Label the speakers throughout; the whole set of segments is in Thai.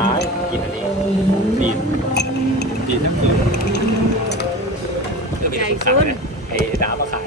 Speaker 1: ายกินอันนี้ดีน้ำเกลือก็มีแต่คนขายนะไอ้ดาบมาขาย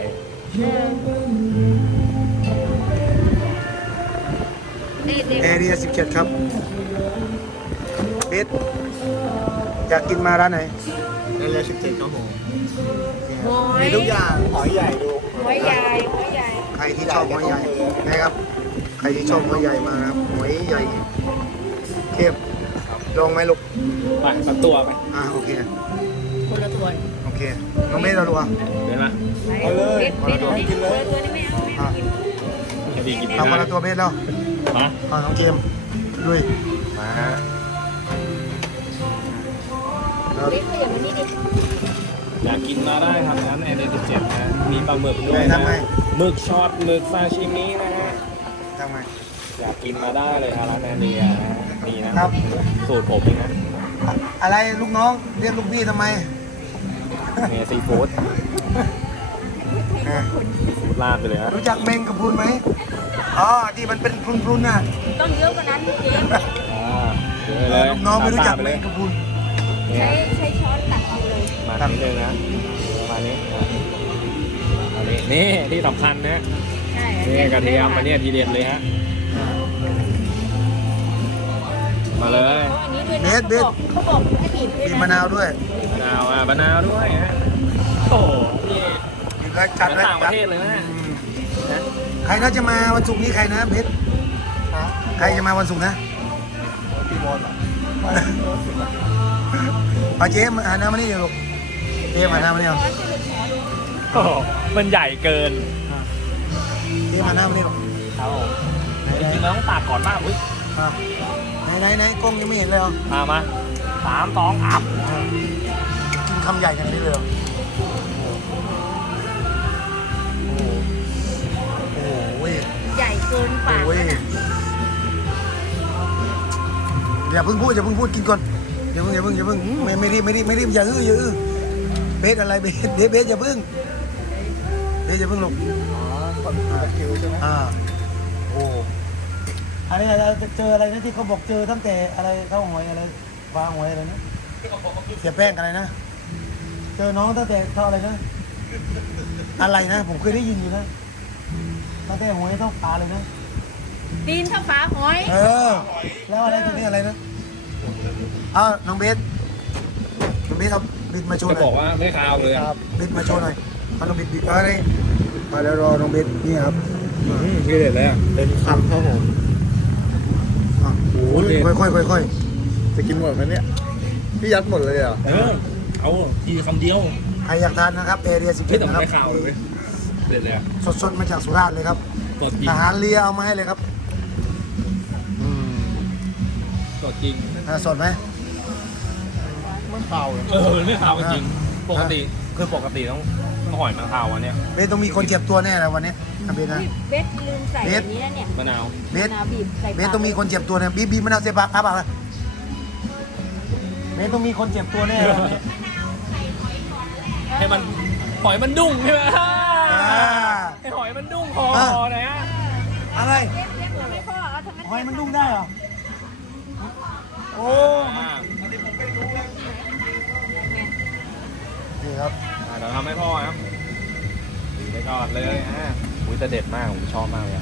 Speaker 2: แอเรีย17ครับเบสอยากกินมาร้านไหน
Speaker 3: นั่นแหละ17ครับผม
Speaker 4: หอย
Speaker 3: มีทุกอย่างหอยใหญ่ดู
Speaker 4: หอยใหญ่หอยใหญ่
Speaker 2: ใครที่ชอบหอยใหญ่นะครับใครที่ชอบหอยใหญ่มาครับหอยใหญ่เข้มลองไหมลูก
Speaker 1: ไปสักตัวไป
Speaker 2: โอเค
Speaker 4: คนละตัว
Speaker 2: โอเคน้องเบสเราดูอ่ะ
Speaker 1: เห็นไหม
Speaker 3: เอาเลย
Speaker 4: เบ็ดกินเลยตัวนี้ไม่เอาไม่เอากิน
Speaker 1: จะดีกิน
Speaker 2: เอาคนละตัวเบสแล้ว
Speaker 1: มา
Speaker 2: น้องเจมส์ลุย
Speaker 1: มาฮะ
Speaker 2: ครับ
Speaker 4: เบ็ดก็อย่างนี้ดิ
Speaker 1: อยากกินมาได้ครับร้านแอร์เดน17นะมีปลาหมึกด้ว
Speaker 2: ไง
Speaker 1: ยนะ
Speaker 2: ทำไง
Speaker 1: หมึกช็อตหมึกซาชิมินะฮะ
Speaker 2: ทำไง
Speaker 1: อยากกินมาได้เลยครับร้านแอร์เดียนะนี่นะครับ สูตรผมเองนะ
Speaker 2: อะไรลูกน้องเรียกลูกพี่ทำไม
Speaker 1: เมซีฟู้ดฟู้ดลาดไปเลยฮะ
Speaker 2: รู้จักแมงกะพรุนไหมอ๋อที่มันเป็นพรุนๆน่ะ
Speaker 4: ต้องเยอะกว่านั้นเจมส์
Speaker 1: เยอะเลย
Speaker 2: ลูกน้องไม่รู้จัก
Speaker 1: ไป
Speaker 2: แม
Speaker 1: เลย
Speaker 2: งกะพรุน
Speaker 1: เนี่ย
Speaker 4: ใช้ช้อนตักเอาเลย
Speaker 1: มานิดนึงนะประมาณนี้อันนี้นี่ที่สำคัญนะ
Speaker 4: ใช่
Speaker 1: นี่กระเทียมอันนี้ทีเด็ดเลยฮะมาเลย
Speaker 4: อันนี้ด้วยนะเขาบอกให้บีบด้วย
Speaker 2: มี
Speaker 4: นะ
Speaker 2: มะนาวด้วย
Speaker 1: มะนาวมะนาวด้วยฮะโอ้โหนี่
Speaker 2: มีกระจัด
Speaker 1: เหมือน
Speaker 2: เลย
Speaker 1: ต่างประเทศเลยนะ
Speaker 2: ใครน่าจะมาวันศุกร์นี้ใครนะเพชรใครจะมาวันศุกร์นะ
Speaker 3: พี่บอลเหรอ
Speaker 2: เอาเจ๊มาหาน้ำมานี่เดี๋ยวลูกเจ๊มาน้ำมานี่เอา
Speaker 1: โอ้โหมันใหญ่เกิน
Speaker 2: เจ๊มาน้ำมานี่ลูก
Speaker 1: ครับผมจริงๆเราต้องตากก่อนมากอุ้ย
Speaker 2: ไหนกล้องยังไม่เห็นเลยเหรอ
Speaker 1: มา3 2อัพ
Speaker 2: กินคำใหญ่กันนี้เลยเหรอโอ้โห
Speaker 4: ใหญ่เกินปาก
Speaker 2: โอ้ย
Speaker 4: น่ะ
Speaker 2: อย่าเพิ่งพูดกินก่อนอย่าเพิ่งไม่รีบอย่าอื้อเบสอะไรเบสอย่าเพิ่งลง
Speaker 3: อ๋อคนตะคิวใช่ไหม
Speaker 2: โอ้อันนี้เราเจออะไรนะที่เขาบอกเจอตั้งแต่อะไรเข้าหวยอะไรวางหวยอะไรนะเสียแป้งอะไรนะเจอน้องตั้งแต่เท่าอะไรนะอะไรนะผมเคยได้ยินอยู่นะตั้งแต่หวยต้องปลาเลยนะ
Speaker 4: ตีนข้าวฝาหอย
Speaker 2: แล้วอะไรตัวนี้อะไรนะน้องเบสเอาบิดมาโชว์ห
Speaker 1: จะ
Speaker 2: น่
Speaker 1: บ
Speaker 2: อ
Speaker 1: อก
Speaker 2: ย
Speaker 1: ว่าไม่คาวเลย
Speaker 2: ครับบิดมาโชว์หน่อยเอาน้องบิดอะไรมาแล้วรอน้องเบสนี่ครับ
Speaker 1: พี่เด็ดเลยอ่ะ
Speaker 3: เป็นคำครับผม
Speaker 2: โอ้ยค่อย
Speaker 3: จะกินหมดไหมเนี่ยพี่ยัดหมดเลยเหรอ
Speaker 1: เอาทีคำเดียว
Speaker 2: ใครอยากทานนะครับเอเรีย17
Speaker 1: พี่แต่
Speaker 2: นะครับ
Speaker 1: ไม่คาวเลยเด็ดเลย
Speaker 2: สดมาจากสุราษฎร์เลยครับ
Speaker 1: สดจริง
Speaker 2: ทหารเรือเอามาให้เลยครับ
Speaker 1: สดจริง
Speaker 2: สดไหม
Speaker 3: มันเปล่าเลย
Speaker 1: มันไม่คาวจริงปกติคือปกติต้องหอยมันคาวอันเนี้ย
Speaker 2: เบสต้องมีคนเจ็บตัวแน่เลยวันนี้เบสนะ
Speaker 4: เบ็ดลืมใส่อย่างนี้นะเนี่ย
Speaker 1: มะนาว
Speaker 2: เบส
Speaker 4: มะนาวบีบใส่
Speaker 2: เบสต้องมีคนเจ็บตัวเนี่ยบีมะนาวเสียบปากปากเลยเบสต้องมีคนเจ็บตัวแน่เลยวันนี้
Speaker 1: ให้มันหอยมันดุ้งใช่ไหมให้หอยมันดุ้งคอหน่อยฮะ
Speaker 2: อะไร
Speaker 4: เล็กๆไม่พอเอาทำไม
Speaker 2: หอยมันดุ้งได้เหรอโอ้นี่ครับ
Speaker 1: เดี๋ยวทำให้พ่อครับไปก่อนเลยอุ้ยแต่เด็ดมากผมชอบมากเลย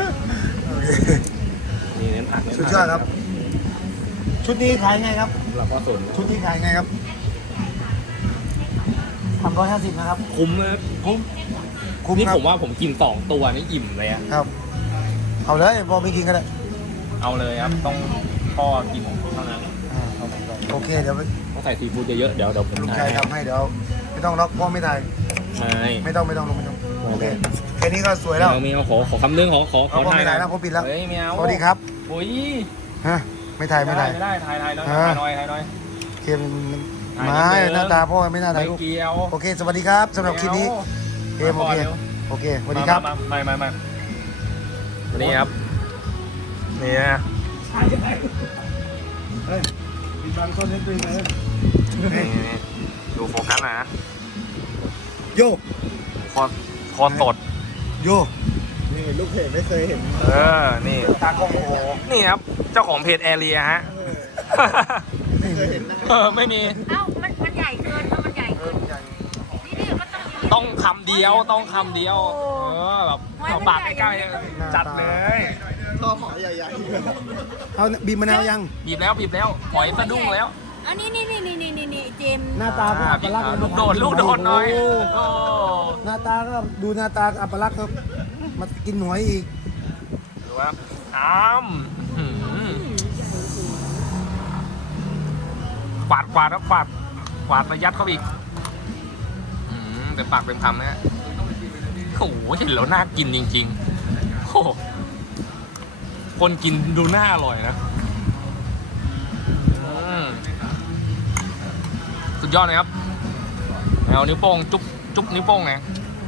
Speaker 1: นี่เน้นผัก
Speaker 2: สุดยอดครับ ชุดนี้ขายไงครับ
Speaker 1: เราก็สน
Speaker 2: ชุดนี้ขายไงครับ350นะครับ
Speaker 1: คุ้มเลย
Speaker 2: คุ้ม
Speaker 1: นี่
Speaker 2: ครับ
Speaker 1: ผมว่าผมกิน2ตัวนี่อิ่มเลยอะ
Speaker 2: ครับ เอาเลยพอไม่กินก็ได้
Speaker 1: เอาเลยครับต้องพ่อกินเท่านั้น
Speaker 2: โอเคเดี๋ยว
Speaker 1: ต้องใส่ซีฟู้ดเยอะๆเดี๋ยวผม
Speaker 2: ลุงชายทำให้เดี๋ยวไม่ต้องล็อกพ่อไม่ถ่าย ไม่ต้องลงโอเคแค่นี้ก็สวยแล้ว
Speaker 1: ไม่เอาขอคำเรื่องขอ
Speaker 2: พ่อไม่ถ่ายแล้วพ่อปิดแล้ว
Speaker 1: เฮ้ยไม่เอา
Speaker 2: สวัสดีครับ
Speaker 1: โอ้ย
Speaker 2: ฮะไม่ถ่าย
Speaker 1: ไม่ได้ถ่ายหน่อย
Speaker 2: เคมไม่หน้าตาพ่อไม่น่าถ่าย
Speaker 1: ไม่
Speaker 2: รูป
Speaker 1: เกี่ยว
Speaker 2: โอเคสวัสดีครับสำหรับคลิปนี้เคมโอเคสวัสดีครับ
Speaker 1: มานี่ครับนี่นะ
Speaker 2: ปิดบังต้นนี้เลย
Speaker 1: นี่ดูโฟกัสนะ
Speaker 2: โย
Speaker 1: คอสด
Speaker 2: โย
Speaker 3: นี่ลูกเพจไม่เคยเห็น
Speaker 1: นี่
Speaker 2: ตากล้องโอ้
Speaker 1: นี่ครับเจ้าของเพจแอเรียฮะ
Speaker 3: เคยเห็นนะ
Speaker 1: ไม่มี
Speaker 4: เอ้ามันใหญ่เกินมันใหญ่เกินนี่มันต้องอย่างนี้
Speaker 1: ต้องคำเดียวต้องคำเดียวแบบเอาปากใกล้ๆจัดเลย
Speaker 3: ชอบหอยใหญ่
Speaker 2: เอาบีบมะนาวยัง
Speaker 1: บีบแล้วหอยสะดุ้งแล้ว
Speaker 4: อันนี้นี่เจมส์
Speaker 2: หน้าตาก็อัปลักษณ์
Speaker 1: ลูกโดดหน่อย
Speaker 2: โ
Speaker 1: โอ้
Speaker 2: หน้าตาก็ดูหน้าตาอัปลักษณ์ครับมากินหอยอีก
Speaker 1: ดูครับกวาดครับกวาดระยัดเข้าไปอีกเต็มปากเต็มคำนะฮะโอ้โหเห็นแล้วน่ากินจริงๆโอ้โหคนกินดูน่าอร่อยนะสุดยอดเลยครับเอานิ้วโป้งจุ๊บนิ้วโป้งไง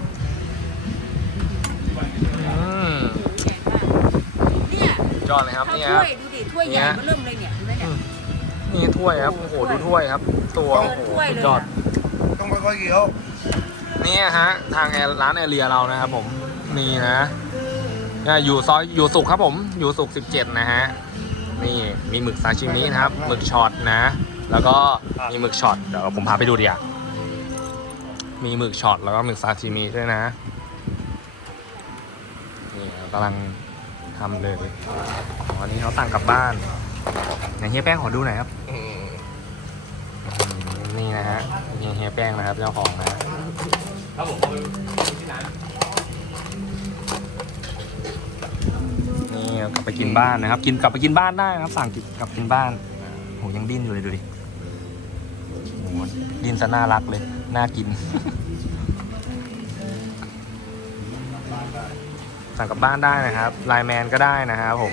Speaker 4: เนี่ย
Speaker 1: ยอดเลยครับ
Speaker 4: ถ้า
Speaker 1: นี่
Speaker 4: ถ้
Speaker 1: ครับ
Speaker 4: วยดูดิถ้วยใหญ่มาเริ่มเลยเนี่ยเห็นไหมเนี่ย
Speaker 1: นี่ถ้วยครับโอ้โหดูถ้วยครับ ตัวโอ้โห
Speaker 4: ถ้วย
Speaker 1: สุ
Speaker 4: เลย
Speaker 1: ดยอด
Speaker 2: ต้องค่อยๆเกี่ยว
Speaker 1: นี่ฮะทางร้านแอเรียเรานะครับผมนี่นะอยู่ซอยอยู่สุขครับผมอยู่สุข17นะฮะนี่มีหมึกซาชิมินะครับหมึกช็อตนะ แล้วก็มีหมึกช็อตเดี๋ยวผมพาไปดูดิอ่ะมีหมึกช็อตแล้วก็หมึกซาชิมิด้วยนะนี่กำลังทำเลยวันนี้เขาสั่งกลับบ้านไหนเฮียแป้งขอดูหน่อยครับนี่นะฮะนี่เฮียแป้งนะครับเจ้าของนะครับผมนี่กลับไปกินบ้านนะครับกลับไปกินบ้านได้นะครับสั่งกลับกินบ้านโหยังดิ้นอยู่เลยดูดิโหดิ้นซะน่ารักเลยน่ากิน สั่งกลับบ้านได้นะครับไลน์แมนก็ได้นะครับผม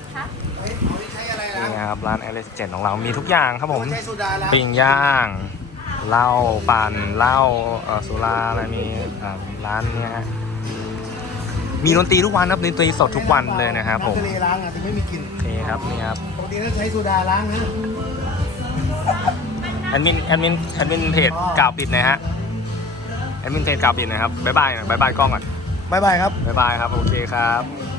Speaker 1: นี่นะครับร้านแอลเลสเจ็ดของเรามีทุกอย่างครับผม
Speaker 2: ใช้โซดาแล้ว
Speaker 1: ปิ้งย่างเหล้าปั่นเหล้าสุราอะไรมีร้านเนี้ยฮะมีดนตรีทุกวันครับดนตรีสดทุกวันเลยนะครับผม
Speaker 2: น้ำทะเลล้างอ่ะถึงไม่มีกลิ่น
Speaker 1: โอเคครับนี่ครับ
Speaker 2: ปกติต้องใช้โซดาล้างนะ
Speaker 1: แอดมินเพจกล่าวปิดหนะฮะแอดมินเพจกล่าวปิดนะครับบ๊ายบายกล้องก่อน
Speaker 2: บ๊ายบายครับ
Speaker 1: บ๊ายบายครับโอเคครับ